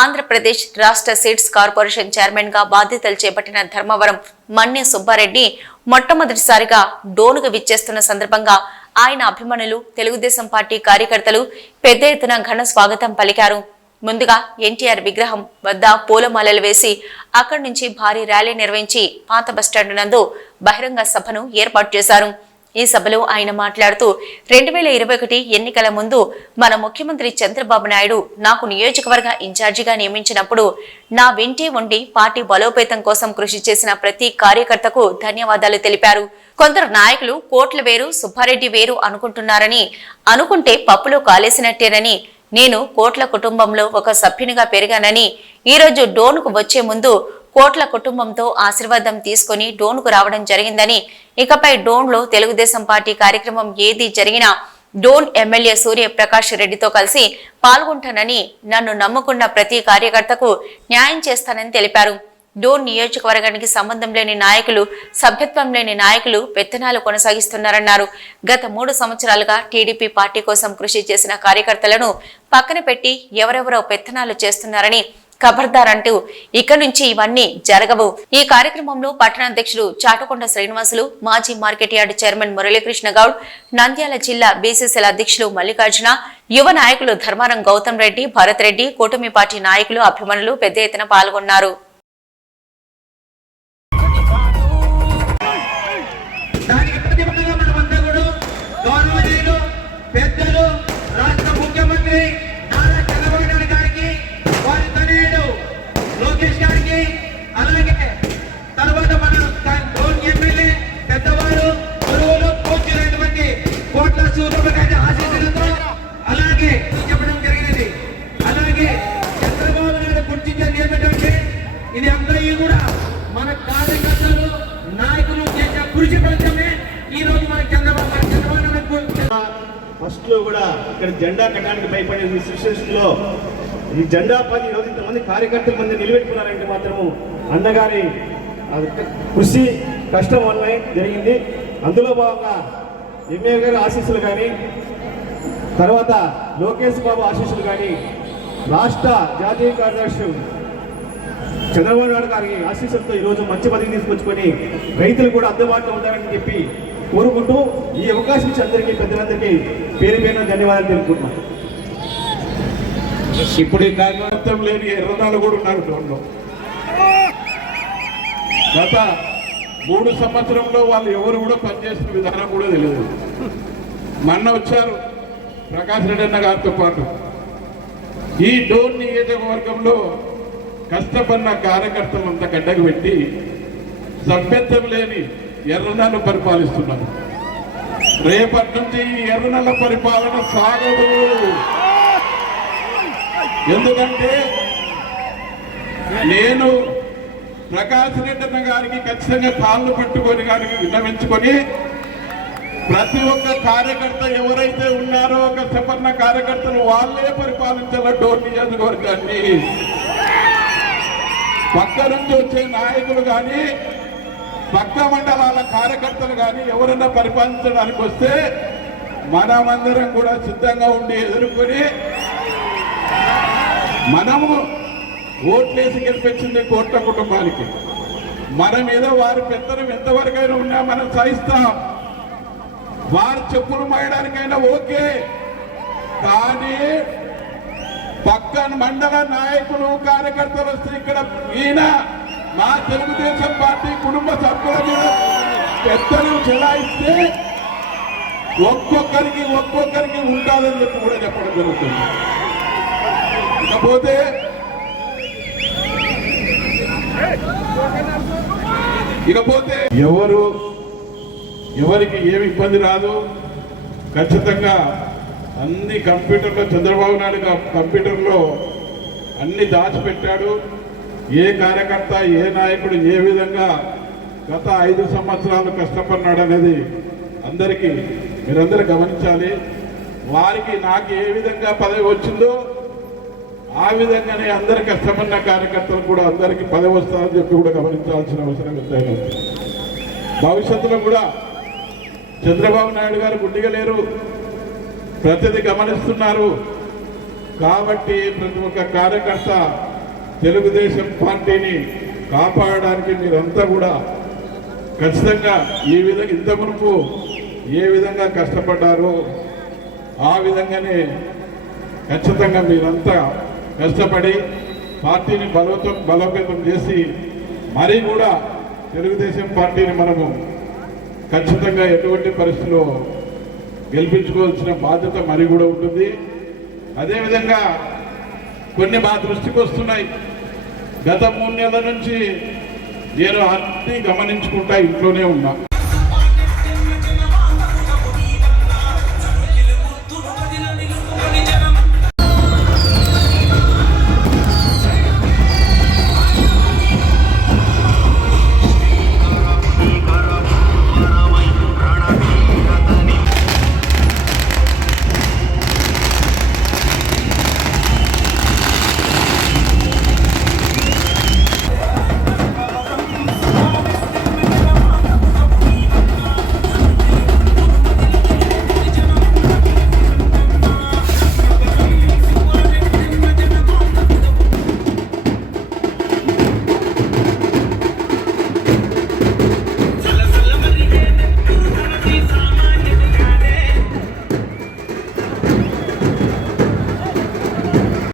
ఆంధ్రప్రదేశ్ రాష్ట్ర seeds corporation చైర్మన్గా బాధ్యతలు చేపట్టిన ధర్మవరం మన్య సుబ్బారెడ్డి మొట్టమొదటిసారిగా డోనుకు విచ్చేస్తున్న సందర్భంగా ఆయన అభిమానులు తెలుగుదేశం పార్టీ కార్యకర్తలు పెద్ద ఎత్తున ఘన స్వాగతం పలికారు. ముందుగా ఎన్టీఆర్ విగ్రహం వద్ద పూలమాలలు వేసి అక్కడి నుంచి భారీ ర్యాలీ నిర్వహించి పాత బస్టాండ్ నందు బహిరంగ సభను ఏర్పాటు చేశారు. ఈ సభలో ఆయన మాట్లాడుతూ రెండు వేల ఇరవై ఒకటి ఎన్నికల ముందు మన ముఖ్యమంత్రి చంద్రబాబు నాయుడు నాకు నియోజకవర్గ ఇన్ఛార్జిగా నియమించినప్పుడు నా వెంటే ఉండి పార్టీ బలోపేతం కోసం కృషి చేసిన ప్రతి కార్యకర్తకు ధన్యవాదాలు తెలిపారు. కొందరు నాయకులు కోట్ల వేరు సుబ్బారెడ్డి వేరు అనుకుంటున్నారని అనుకుంటే పప్పులో కాలేసినట్టేనని నేను కోట్ల కుటుంబంలో ఒక సభ్యునిగా పెరిగానని ఈరోజు డోన్కు వచ్చే ముందు కోట్ల కుటుంబంతో ఆశీర్వాదం తీసుకుని డోన్కు రావడం జరిగిందని. ఇకపై డోన్లో తెలుగుదేశం పార్టీ కార్యక్రమం ఏది జరిగినా డోన్ ఎమ్మెల్యే సూర్య ప్రకాష్ రెడ్డితో కలిసి పాల్గొంటానని నన్ను నమ్ముకున్న ప్రతి కార్యకర్తకు న్యాయం చేస్తానని తెలిపారు. డోన్ నియోజకవర్గానికి సంబంధం లేని నాయకులు సభ్యత్వం లేని నాయకులు పెత్తనాలు కొనసాగిస్తున్నారన్నారు. గత మూడు సంవత్సరాలుగా టీడీపీ పార్టీ కోసం కృషి చేసిన కార్యకర్తలను పక్కన పెట్టి ఎవరెవరో పెత్తనాలు చేస్తున్నారని ఖబర్దార్ అంటూ ఇక నుంచి ఇవన్నీ జరగవు. ఈ కార్యక్రమంలో పట్టణాధ్యక్షులు చాటుకొండ శ్రీనివాసులు మాజీ market yard chairman Muralikrishna Goud Nandyal జిల్లా బీసీసీల అధ్యక్షులు మల్లికార్జున యువ నాయకులు ధర్మారం గౌతమ్ రెడ్డి భరత్ రెడ్డి కూటమి పార్టీ నాయకులు అభిమానులు పెద్ద ఎత్తున పాల్గొన్నారు. దానికి ప్రతిపక్షంగా ఇది అందరూ కూడా మన కార్యకర్తలు నాయకులు చేసే కృషి ఫలితమే ఈ రోజు మన చంద్రబాబు చంద్రబాబు ఫస్ట్లో కూడా ఇక్కడ జెండా కట్టడానికి భయపడే సిచ్యువేషన్లో. ఈ జెండా పది ఈరోజు ఇంతమంది కార్యకర్తల మంది నిలబెట్టుకున్నారంటే మాత్రము అన్నగారి కృషి కష్టం వల్లనే జరిగింది. అందులో భాగంగా ఎంఏ గారి ఆశీస్సులు కానీ తర్వాత లోకేష్ బాబు ఆశీస్సులు కానీ రాష్ట్ర జాతీయ కార్యదర్శి చంద్రబాబు నాయుడు గారి ఆశీస్సులతో ఈరోజు మంచి పదవి తీసుకొచ్చుకొని రైతులు కూడా అందుబాటులో ఉండాలని చెప్పి కోరుకుంటూ ఈ అవకాశం ఇచ్చి అందరికీ పెద్దలందరికీ పేరు పేరున ధన్యవాదాలు తెలుపుకుంటున్నాను ఇప్పుడు ఈ కార్యకర్తం లేని ఎర్రనాలు కూడా ఉన్నారు టోన్లో గత మూడు సంవత్సరంలో వాళ్ళు ఎవరు కూడా పనిచేసిన విధానం కూడా తెలియదు. మొన్న వచ్చారు ప్రకాష్ రెడ్డి అన్న గారితో పాటు. ఈ డోర్ నియోజకవర్గంలో కష్టపడిన కార్యకర్తలంతా గడ్డకు పెట్టి సభ్యత్వం లేని ఎర్రనాలు పరిపాలిస్తున్నారు. రేపటి నుంచి ఈ ఎర్రనల్ల పరిపాలన సాగదు. ఎందుకంటే నేను ప్రకాశ్ రెడ్డి అన్న గారికి ఖచ్చితంగా కాళ్ళు పట్టుకొని గారికి విన్నవించుకొని ప్రతి ఒక్క కార్యకర్త ఎవరైతే ఉన్నారో ఒక సపర్ణ కార్యకర్తలు వాళ్ళే పరిపాలించాల డోర్ నియోజకవర్గాన్ని? పక్క నుంచి వచ్చే నాయకులు కానీ పక్క మండలాల కార్యకర్తలు కానీ ఎవరైనా పరిపాలించడానికి వస్తే మనమందరం కూడా సిద్ధంగా ఉండి ఎదుర్కొని మనము ఓట్లేసి గెలిపించింది కోట్ల కుటుంబానికి. మన మీద వారి పెద్దలు ఎంతవరకైనా ఉన్నా మనం సహిస్తాం. వారు చెప్పులు మాయడానికైనా ఓకే. కానీ మండల నాయకులు కార్యకర్తలు వస్తే ఇక్కడ ఈయన మా తెలుగుదేశం పార్టీ కుటుంబ సభ్యుల మీద పెద్దలు చెలాయిస్తే ఒక్కొక్కరికి ఒక్కొక్కరికి ఉండాలని చెప్పి కూడా చెప్పడం జరుగుతుంది. ఇకపోతే ఇకపోతే ఎవరు ఎవరికి ఏమి ఇబ్బంది రాదు ఖచ్చితంగా అన్ని కంప్యూటర్లో చంద్రబాబు నాయుడు కంప్యూటర్లో అన్ని దాచిపెట్టాడు. ఏ కార్యకర్త ఏ నాయకుడు ఏ విధంగా గత ఐదు సంవత్సరాలు కష్టపడినాడు అనేది అందరికీ మీరందరూ గమనించాలి. వారికి నాకు ఏ విధంగా పదవి వచ్చిందో ఆ విధంగానే అందరి కష్టపడిన కార్యకర్తలు కూడా అందరికీ పదవి వస్తారని చెప్పి కూడా గమనించాల్సిన అవసరం ఎంతైనా భవిష్యత్తులో కూడా చంద్రబాబు నాయుడు గారు గుండిగా లేరు. ప్రతిదీ గమనిస్తున్నారు. కాబట్టి ప్రతి ఒక్క కార్యకర్త తెలుగుదేశం పార్టీని కాపాడడానికి మీరంతా కూడా ఖచ్చితంగా ఈ విధంగా ఇంత మునుపు ఏ విధంగా కష్టపడ్డారో ఆ విధంగానే ఖచ్చితంగా మీరంతా కష్టపడి పార్టీని బలోపేతం బలోపేతం చేసి మరీ కూడా తెలుగుదేశం పార్టీని మనము ఖచ్చితంగా ఎటువంటి పరిస్థితిలో గెలిపించుకోవాల్సిన బాధ్యత మరి కూడా ఉంటుంది. అదేవిధంగా కొన్ని మా దృష్టికి వస్తున్నాయి. గత మూడు నెలల నుంచి నేను అన్ని గమనించుకుంటా ఇంట్లోనే ఉన్నా.